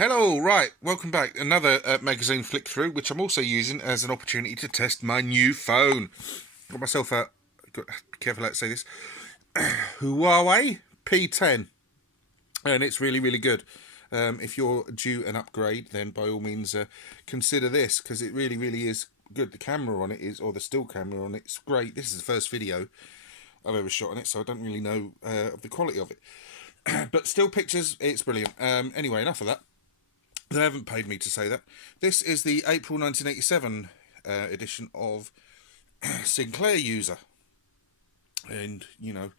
Hello, right, welcome back. Another magazine flick through, which I'm also using as an opportunity to test my new phone. Got myself a, be careful how to say this, Huawei P10, and it's really, really good. If you're due an upgrade, then by all means consider this, because it really, really is good. The camera on it is, or the still camera on it's great. This is the first video I've ever shot on it, so I don't really know of the quality of it. But still pictures, it's brilliant. Anyway, enough of that. They haven't paid me to say that. This is the April 1987 edition of Sinclair User. And, you know,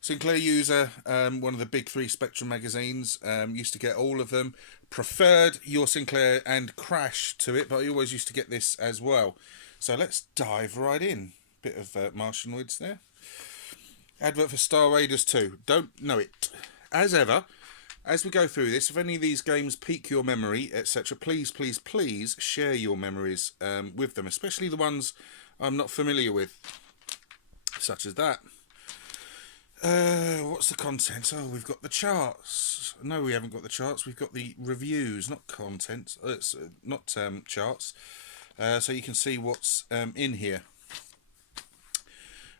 Sinclair User, one of the big three Spectrum magazines, used to get all of them. Preferred Your Sinclair and Crash to it, but I always used to get this as well. So let's dive right in. Bit of Martianoids there. Advert for Star Raiders 2. Don't know it. As ever, as we go through this, if any of these games pique your memory, etc., please, please, please share your memories with them, especially the ones I'm not familiar with, such as that. What's the content? Oh, we've got the charts. No, we haven't got the charts. We've got the reviews, not content. It's not charts. So you can see what's in here.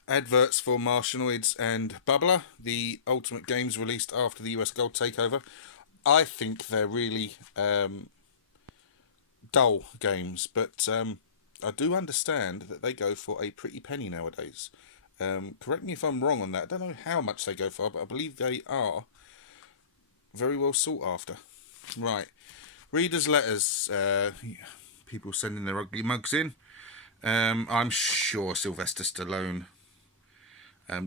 Adverts for Martianoids and Bubbler, the Ultimate games released after the US Gold takeover. I think they're really dull games, but I do understand that they go for a pretty penny nowadays. Correct me if I'm wrong on that. I don't know how much they go for, but I believe they are very well sought after. Right. Readers' letters. People sending their ugly mugs in. I'm sure Sylvester Stallone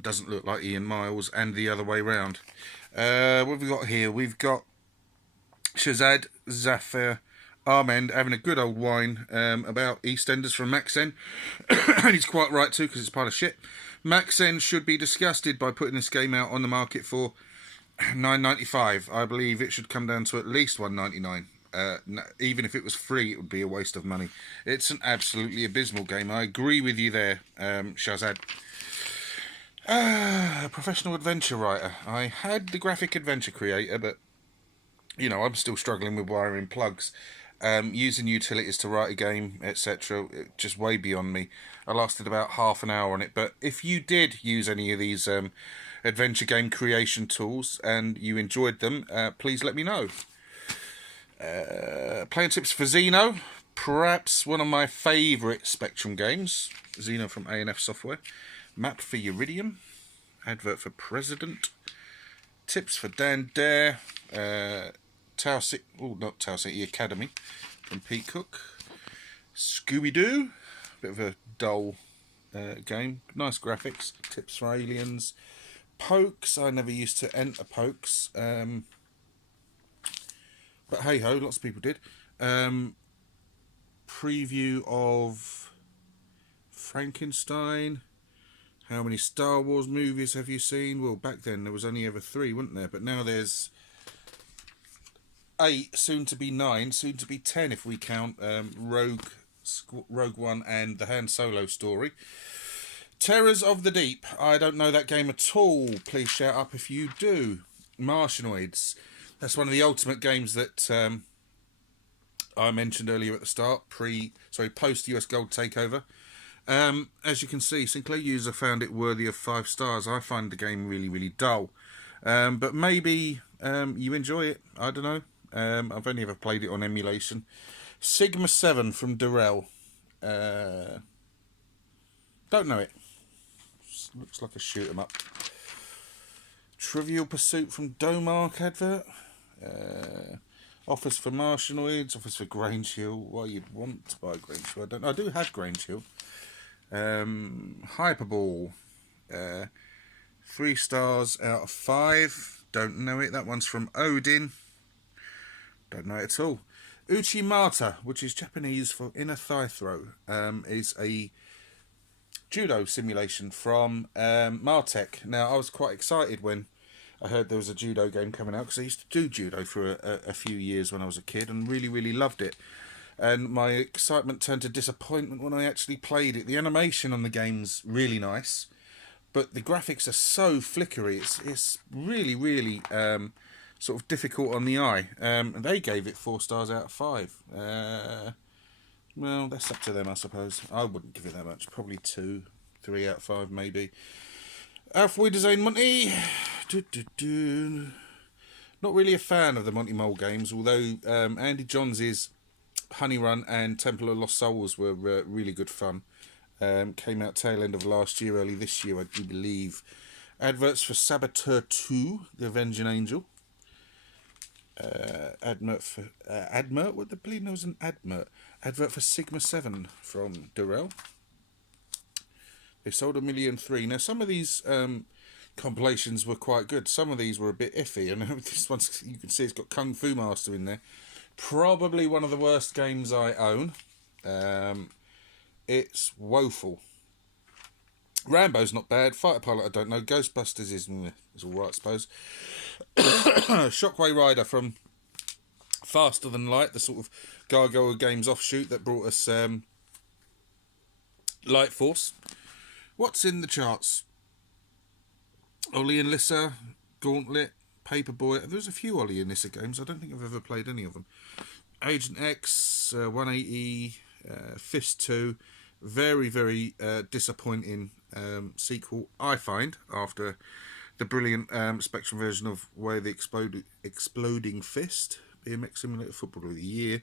doesn't look like Ian Miles, and the other way round. What have we got here? We've got Shazad Zafir Armand having a good old whine about EastEnders from Maxen. And he's quite right too, because it's part of shit. Maxen should be disgusted by putting this game out on the market for $9.95. I believe it should come down to at least $1.99. Even if it was free, it would be a waste of money. It's an absolutely abysmal game. I agree with you there, Shazad. Professional adventure writer. I had the graphic adventure creator, but you know, I'm still struggling with wiring plugs. Using utilities to write a game, etc., just way beyond me. I lasted about half an hour on it, but if you did use any of these adventure game creation tools and you enjoyed them, please let me know. Playing tips for Xeno, perhaps one of my favourite Spectrum games. Xeno from A&F Software. Map for Uridium. Advert for President. Tips for Dan Dare. Tower City, not Tower City Academy from Pete Cook. Scooby-Doo. Bit of a dull game. Nice graphics. Tips for Aliens. Pokes. I never used to enter Pokes. But hey ho, lots of people did. Preview of Frankenstein. How many Star Wars movies have you seen? Well, back then there was only ever 3, wasn't there? But now there's 8, soon to be 9, soon to be 10 if we count Rogue One and the Han Solo story. Terrors of the Deep. I don't know that game at all. Please shout up if you do. Martianoids. That's one of the Ultimate games that I mentioned earlier at the start, post US Gold takeover. As you can see, Sinclair User found it worthy of 5 stars. I find the game really, really dull. But maybe you enjoy it. I don't know. I've only ever played it on emulation. Sigma 7 from Durrell. Don't know it. Looks like a shoot 'em up. Trivial Pursuit from Domark advert. Offers for Martianoids. Offers for Grange Hill. Why you'd want to buy Grange Hill? I do have Grange Hill. Hyperball. 3 stars out of 5. Don't know it. That one's from Odin. Don't know it at all. Uchimata, which is Japanese for inner thigh throw, is a judo simulation from Martech. Now, I was quite excited when I heard there was a judo game coming out, because I used to do judo for a few years when I was a kid and really, really loved it. And my excitement turned to disappointment when I actually played it. The animation on the game's really nice, but the graphics are so flickery. It's really, really sort of difficult on the eye. And they gave it 4 stars out of 5. Well, that's up to them, I suppose. I wouldn't give it that much. Probably 2, 3 out of 5, maybe. Alpha Design Monty. Not really a fan of the Monty Mole games, although Andy Johns' Honey Run and Temple of Lost Souls were really good fun. Came out tail end of last year, early this year, I do believe. Adverts for Saboteur 2, The Avenging Angel. Advert for... Admert? What the bleeding was an admert? Advert for Sigma 7 from Durrell. They sold 1,000,003. Now, some of these compilations were quite good. Some of these were a bit iffy. And this one, you can see it's got Kung Fu Master in there. Probably one of the worst games I own. It's woeful. Rambo's not bad. Fighter Pilot, I don't know. Ghostbusters is alright, I suppose. Shockwave Rider from Faster Than Light, the sort of Gargoyle Games offshoot that brought us Light Force. What's in the charts? Ollie and Lissa, Gauntlet, Paperboy. There's a few Ollie and Lissa games. I don't think I've ever played any of them. Agent X, 180, Fist 2. Very, very disappointing sequel, I find, after the brilliant Spectrum version of Way the Exploding Fist. BMX Simulator Footballer of the Year.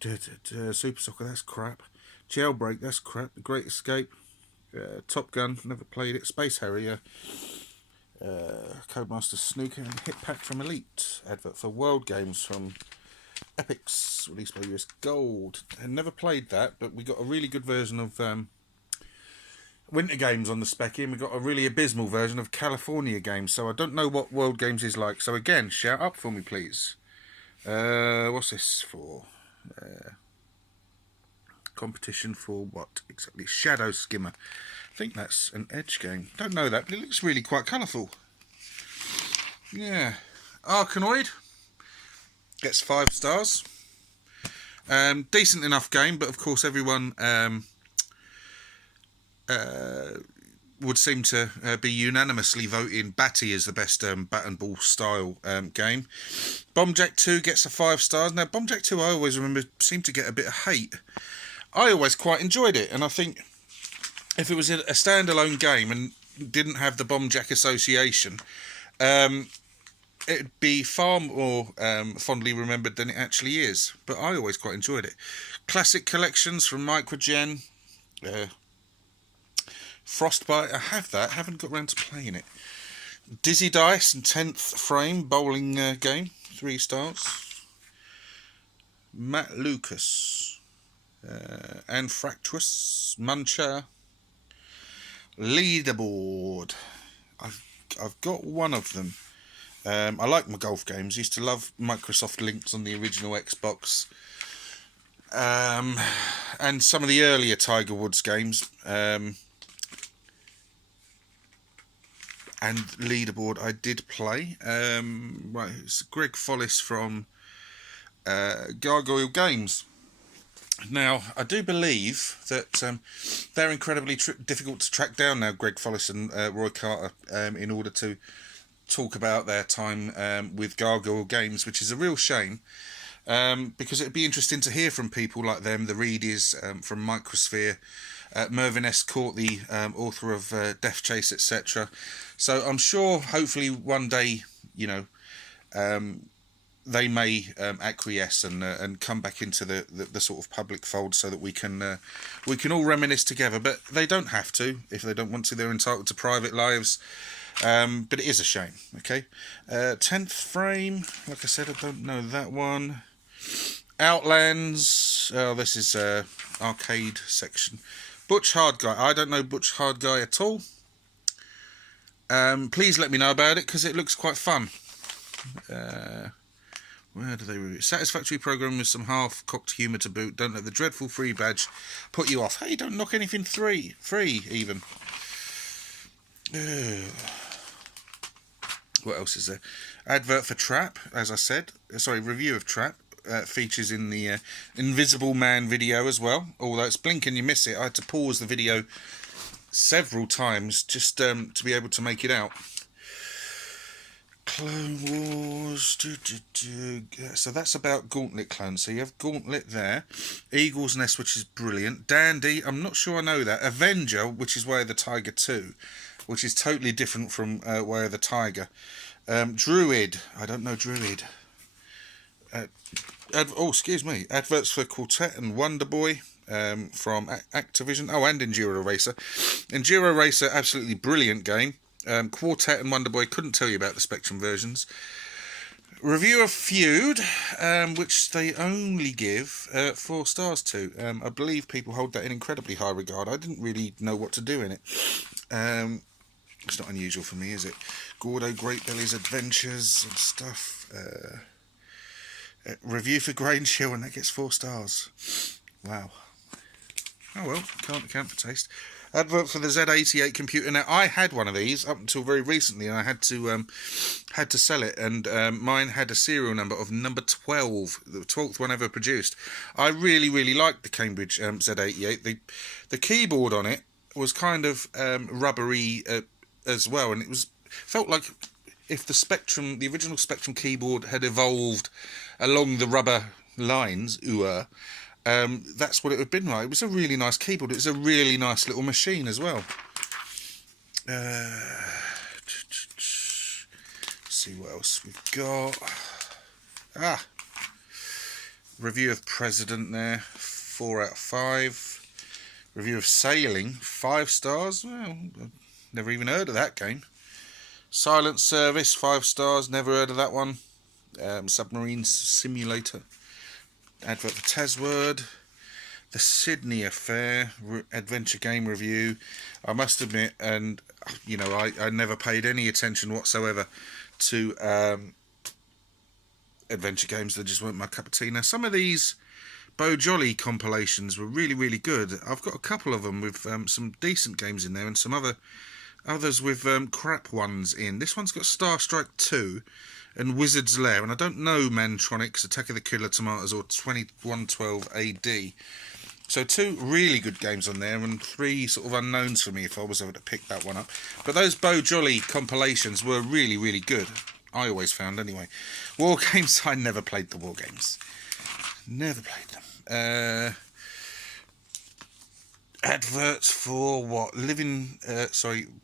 Super Soccer, that's crap. Jailbreak, that's crap. The Great Escape. Top Gun, never played it. Space Harrier. Codemaster Snooker and Hit Pack from Elite. Advert for World Games from Epix, released by US Gold. I never played that, but we got a really good version of Winter Games on the spec and we got a really abysmal version of California Games, so I don't know what World Games is like. So again, shout up for me, please. What's this for? Competition for what exactly? Shadow Skimmer. I think that's an Edge game. Don't know that, but it looks really quite colourful. Yeah. Arkanoid gets 5 stars. Decent enough game, but of course everyone would seem to be unanimously voting Batty as the best bat and ball style game. Bombjack 2 gets a 5 stars. Now, Bombjack 2, I always remember, seemed to get a bit of hate. I always quite enjoyed it, and I think if it was a standalone game and didn't have the Bombjack association, it'd be far more fondly remembered than it actually is. But I always quite enjoyed it. Classic Collections from Microgen. Frostbite, I have that, haven't got around to playing it. Dizzy Dice and 10th Frame bowling game, 3 stars. Matt Lucas. Anfractuous, Muncher. Leaderboard. I've got one of them. I like my golf games. Used to love Microsoft Links on the original Xbox. And some of the earlier Tiger Woods games. And Leaderboard I did play. Right, it's Greg Follis from Gargoyle Games. Now, I do believe that they're incredibly difficult to track down now, Greg Follis and Roy Carter, in order to talk about their time with Gargoyle Games, which is a real shame, because it'd be interesting to hear from people like them, the Reedies from Microsphere, Mervyn S. Court, the author of Death Chase, etc. So I'm sure, hopefully, one day, you know, they may acquiesce and come back into the sort of public fold, so that we can all reminisce together. But they don't have to if they don't want to. They're entitled to private lives. But it is a shame. Okay, 10th Frame. Like I said, I don't know that one. Outlands. Oh, this is arcade section. Butch Hard Guy. I don't know Butch Hard Guy at all. Please let me know about it, because it looks quite fun. Where do they review? Satisfactory program with some half-cocked humour to boot. Don't let the dreadful free badge put you off. Hey, don't knock anything free even. What else is there? Advert for Trap, as I said. Sorry, review of Trap. Features in the Invisible Man video as well. Although it's blink and you miss it. I had to pause the video several times just to be able to make it out. Clone Wars. So that's about Gauntlet clones. So you have Gauntlet there. Eagle's Nest, which is brilliant. Dandy, I'm not sure I know that. Avenger, which is Way of the Tiger 2, which is totally different from Way of the Tiger. Druid, I don't know Druid. Excuse me. Adverts for Quartet and Wonder Boy from Activision. Oh, and Enduro Racer. Enduro Racer, absolutely brilliant game. Quartet and Wonder Boy, couldn't tell you about the Spectrum versions. Review of Feud, which they only give 4 stars to. I believe people hold that in incredibly high regard. I didn't really know what to do in it. It's not unusual for me, is it? Gordo Great Belly's Adventures and stuff. Review for Grain Chill, and that gets 4 stars. Wow. Oh well, can't account for taste. Advert for the Z88 computer. Now, I had one of these up until very recently, and I had to sell it. And mine had a serial number of number 12, the 12th one ever produced. I really, really liked the Cambridge Z88. The keyboard on it was kind of rubbery as well, and felt like if the original Spectrum keyboard had evolved along the rubber lines, that's what it would have been like. It was a really nice keyboard. It was a really nice little machine as well. See what else we've got. Review of President there, 4 out of 5. Review of Sailing, 5 stars. Well, I've never even heard of that game. Silent Service, 5 stars. Never heard of that one. Submarine Simulator. Advert for Tazword. The Sydney Affair adventure game review. I must admit, and you know, I never paid any attention whatsoever to adventure games. They just weren't my cup of tea. Now, some of these Bo Jolly compilations were really, really good. I've got a couple of them with some decent games in there, and some others with crap ones in. This one's got Star Strike 2 and Wizard's Lair, and I don't know Mantronics, Attack of the Killer Tomatoes, or 2112 AD. So 2 really good games on there, and 3 sort of unknowns for me if I was ever to pick that one up. But those Bo Jolly compilations were really, really good. I always found, anyway. War games, I never played the war games. Never played them. Adverts for what?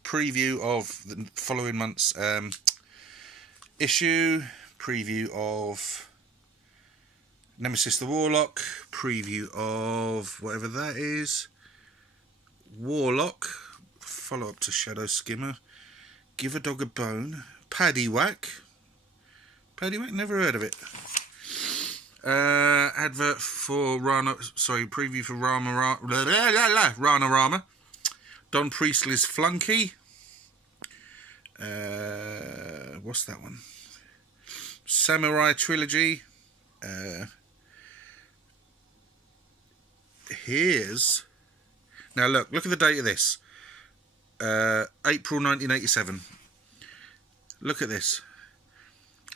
Preview of the following month's issue, preview of Nemesis the Warlock, preview of whatever that is, Warlock, follow up to Shadow Skimmer, Give a Dog a Bone, Paddywhack, never heard of it. Advert for preview for Rana Rama, Don Priestley's Flunky. What's that one? Samurai Trilogy. Now look at the date of this. April 1987. Look at this.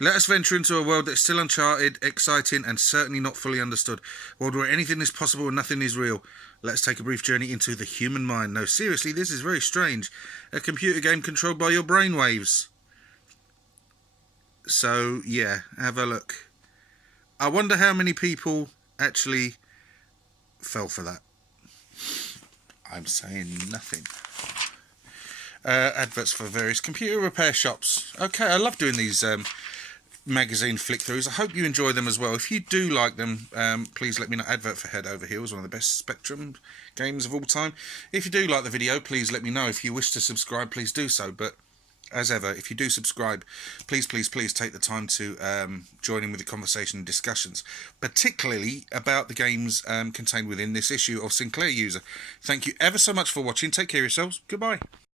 Let us venture into a world that's still uncharted, exciting, and certainly not fully understood. A world where anything is possible and nothing is real. Let's take a brief journey into the human mind. No, seriously, this is very strange. A computer game controlled by your brainwaves. So, yeah, have a look. I wonder how many people actually fell for that. I'm saying nothing. Adverts for various computer repair shops. Okay, I love doing these magazine flick-throughs. I hope you enjoy them as well. If you do like them, please let me know. Advert for Head Over Heels, one of the best Spectrum games of all time. If you do like the video, please let me know. If you wish to subscribe, please do so. But as ever, if you do subscribe, please take the time to join in with the conversation and discussions, particularly about the games contained within this issue of Sinclair User. Thank you ever so much for watching. Take care of yourselves. Goodbye.